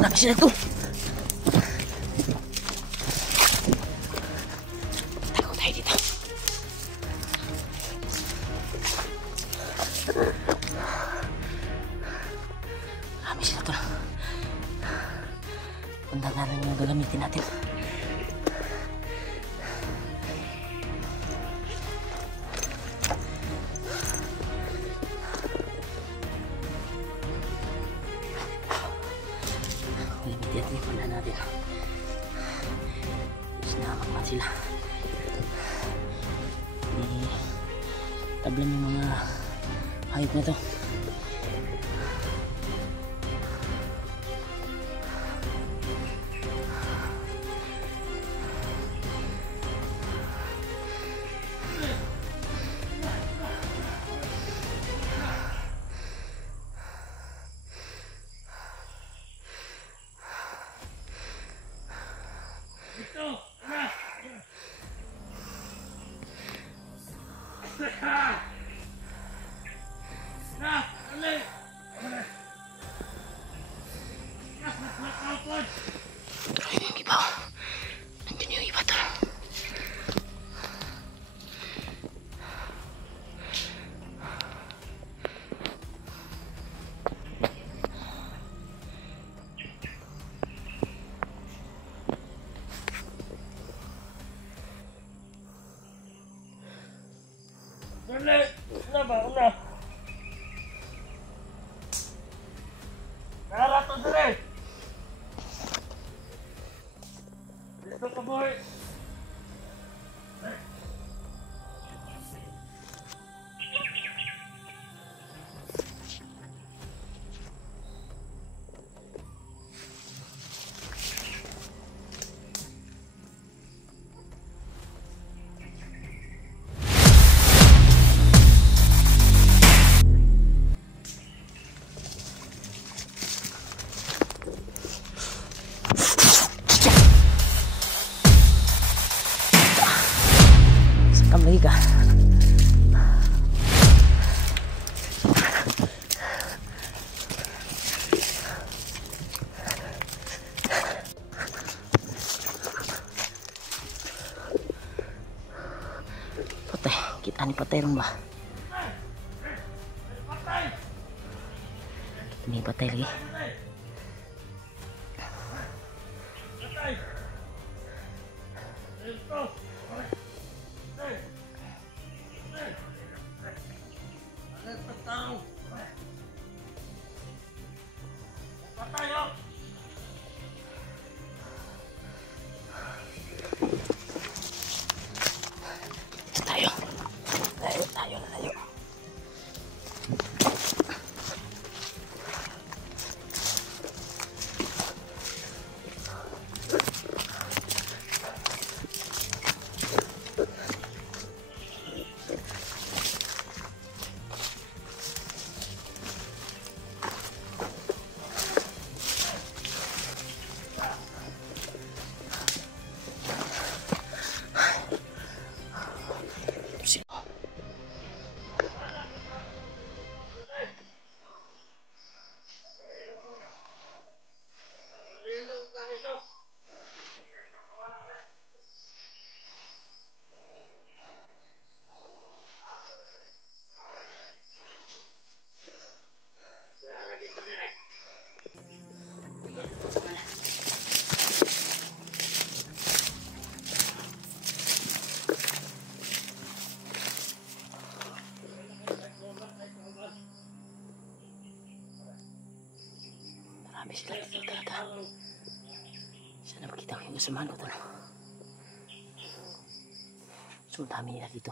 Marami sila ito. Tago tayo dito. Marami sila ito. Punta na lang yung gagamitin natin. Tingnan na natin. Tapos nakakakmat sila. Tablan yung mga hayop na ito. Yung iba, nandun yung iba doon. Una. Narato dire. Dito ka boy. Lagi ka. Patay, kita ni patay ron ba? Ini patay lagi. Tayo. Marami sila dito talaga. Sana makita ko yung kasamahan ko ito. So, dami nila dito.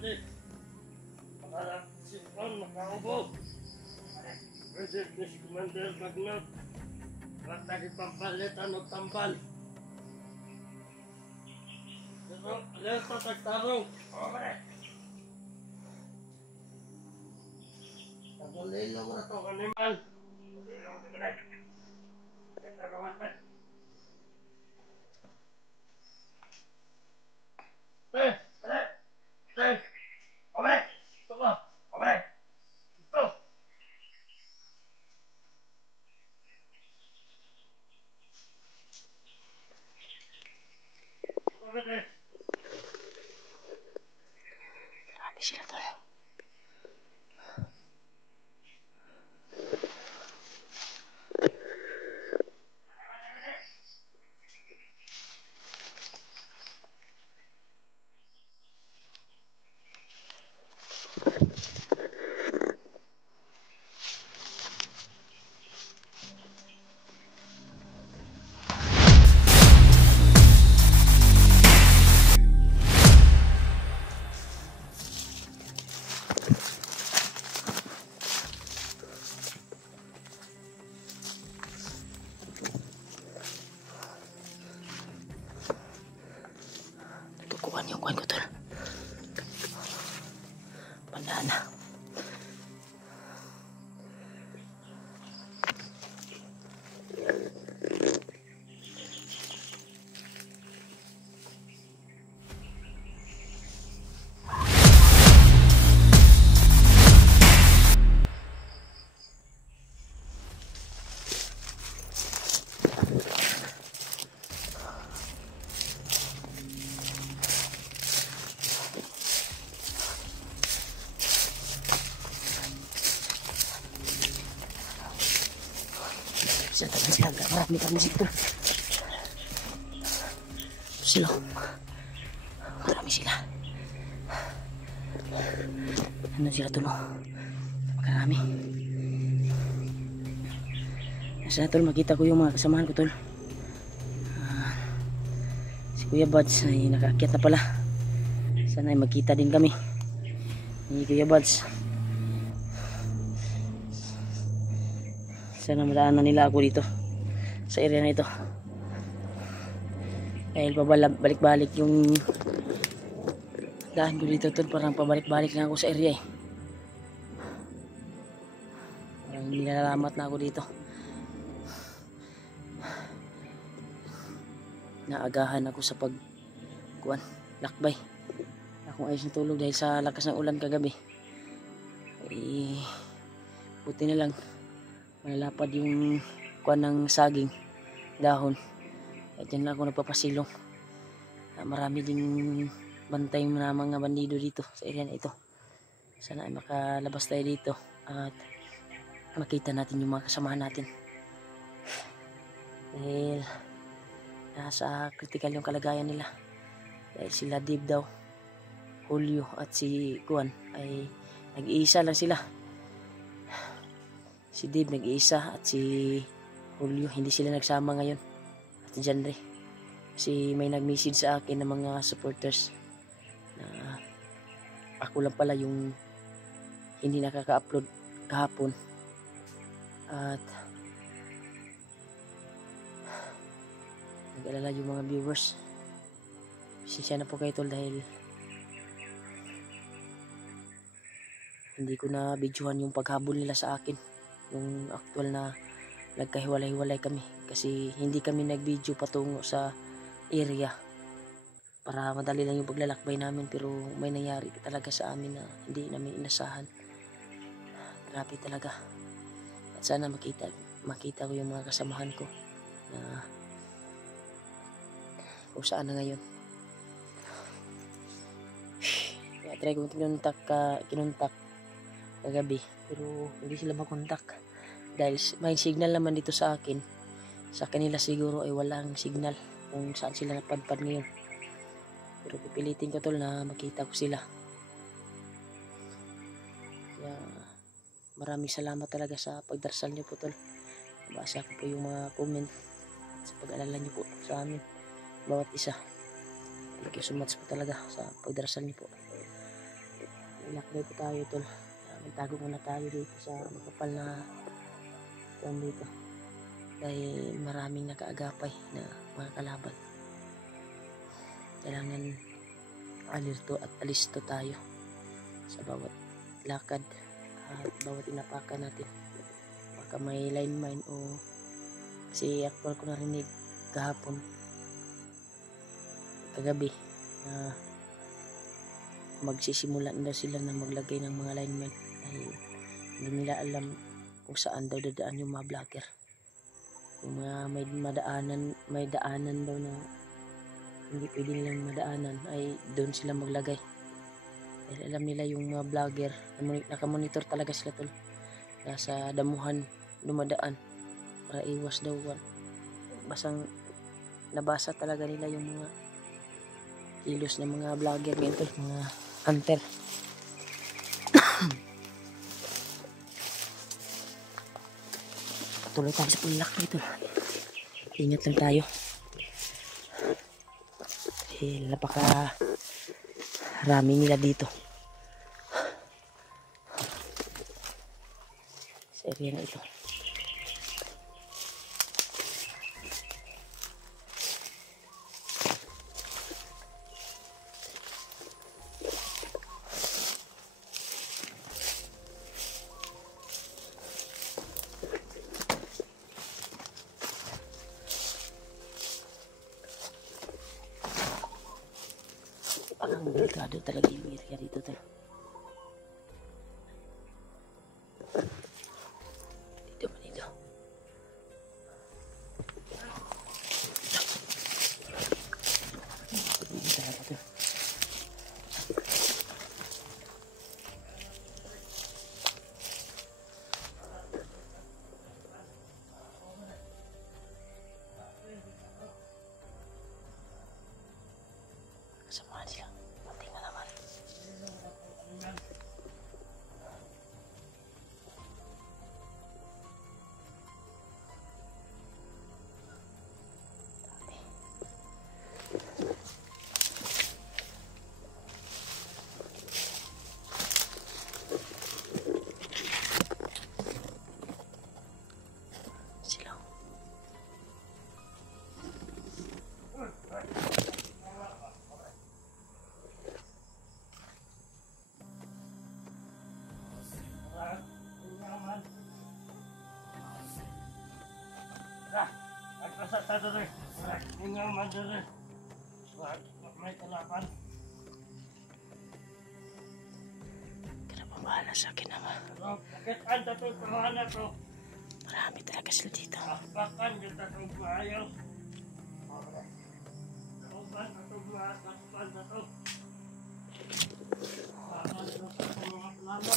kapatid. Para si Juan makaubo. Reserve Commander Magnat. Wala tayo pampalitan o tambal. Pero, alerta tagtarong. Tagulilo mo na ito, animal. Marami sila tol. Natukuhan yung kuhan ko tol. Pandaan na. Sila, marami kami dito. Sila. Marami sila. Ano sila tulo? Marami. Sana tol, makita ko yung mga kasamahan ko tol. Si Kuya Buds ay nakaakyat na pala. Sana ay magkita din kami ni Kuya Buds. Sana madaanan nila ako dito sa area na ito dahil pabalik-balik yung daan ko dito tol. Parang pabalik-balik na ako sa area eh. Parang nilalamat na ako dito. Naagahan ako sa lakbay. Akong ayos na tulog dahil sa lakas ng ulan kagabi. Buti na lang malalapad yung kuwan ng saging dahon at dyan lang ako nagpapasilong. Marami ding bantay na mga bandido dito sa area na ito. Sana ay makalabas tayo dito at makita natin yung mga kasamahan natin dahil nasa critical yung kalagayan nila dahil sila Dave daw, Julio at si Kuan ay nag-iisa lang sila. Si Dave nag-iisa at si Julio hindi sila nagsama ngayon at si Janre kasi may nag-message sa akin ng mga supporters na ako lang pala yung hindi nakaka-upload kahapon at nag-alala yung mga viewers. Pasensya na po kayo tol dahil hindi ko na videohan yung paghabol nila sa akin yung actual na nagkahiwalay-hiwalay kami kasi hindi kami nag-video patungo sa area para madali lang yung paglalakbay namin, pero may nangyari talaga sa amin na hindi namin inasahan. Grabe talaga. At sana makita ko yung mga kasamahan ko na kung saan na ngayon. Kaya try ko kinuntak kagabi pero hindi sila makontak dahil may signal naman dito sa akin. Sa kanila siguro ay walang signal kung saan sila napadpad ngayon, pero pipilitin ko tol na makita ko sila. Kaya maraming salamat talaga sa pagdarasal nyo po tol. Nabasa ko po yung mga comment at sa pag-alala nyo po sa amin bawat isa. Thank you so much po talaga sa pagdarasal nyo po. lakbay po tayo tol. Magtago muna tayo dito sa makapal na dito. Dahil maraming nakaagapay na mga kalaban. Kailangan alirto at alisto tayo sa bawat lakad at bawat inapakan natin. Baka may line mine o kasi actual ko narinig kahapon kagabi na magsisimula na sila na maglagay ng mga linemen dahil hindi nila alam kung saan daw dadaan yung mga vlogger. Yung mga may daanan daw na hindi pwede nilang madaanan ay doon sila maglagay dahil alam nila yung mga vlogger nakamonitor talaga sila tol, nasa damuhan dumadaan para iwas daw basang nabasa talaga nila yung mga kilos ng mga vlogger ngayon tol, mga hunter. Tuloy tayo sa pulak dito, ingat lang tayo dahil napaka rami nila dito sa area na ito. Parang delikado talaga yung area dito tol. Dito ba dito? Dito talaga tol. Kasamahan sila. Pati na naman. Sila. Agpasa tayo rin. Ingaman rin. May kalaban. Kaya pabahala sa akin naman. Bakit anda itong pamana to? Marami talaga sila dito. Bakbakan kita itong maayaw. Kauban itong mga takpan na to. Bakit ito sa mga plano?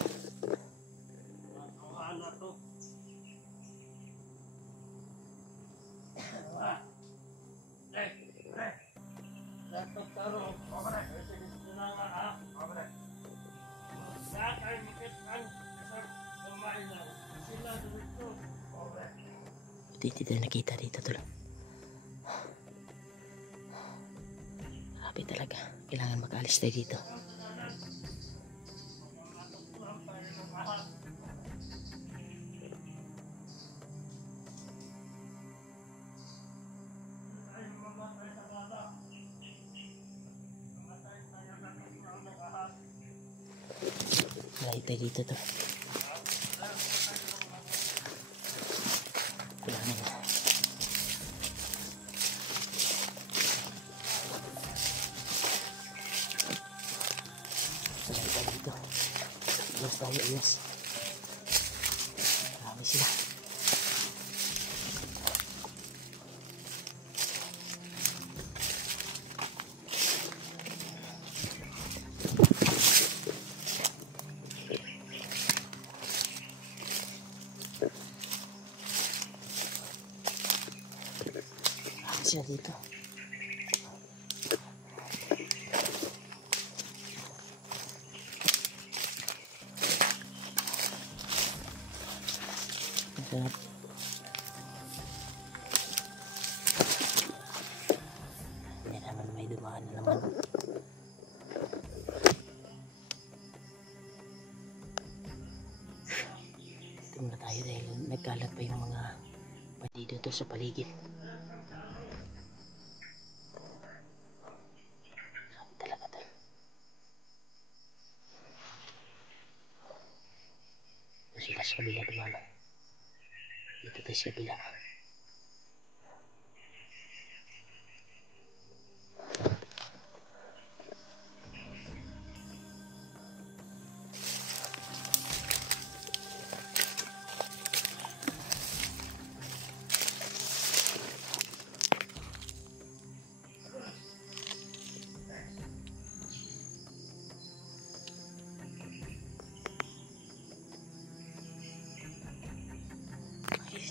Pamana to. Dapat tarong. Lahat ay makitaan. Isang kamay lang. Sila dito. Hindi tayo nakita dito tol. Grabe talaga. Kailangan makaalis tayo dito. Lahat tayo dito tol. Kailangan na. Lahat tayo dito. Iwas tayo, iwas. Marami sila. Sila dito. Masarap. Hindi naman may dumaan na naman. muna tayo dahil nagkalat pa yung mga bandido to sa paligid. Sabi talaga to. Doon sila sa kabila dumano. Dito tayo sa kabila.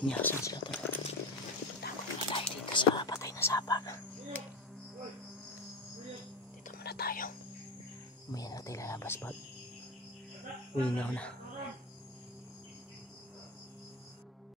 Sinyasan sila to. Takot na tayo dito sa patay na sapa. Dito muna tayo. Umaya na tayo lalabas pag uwi na ako na.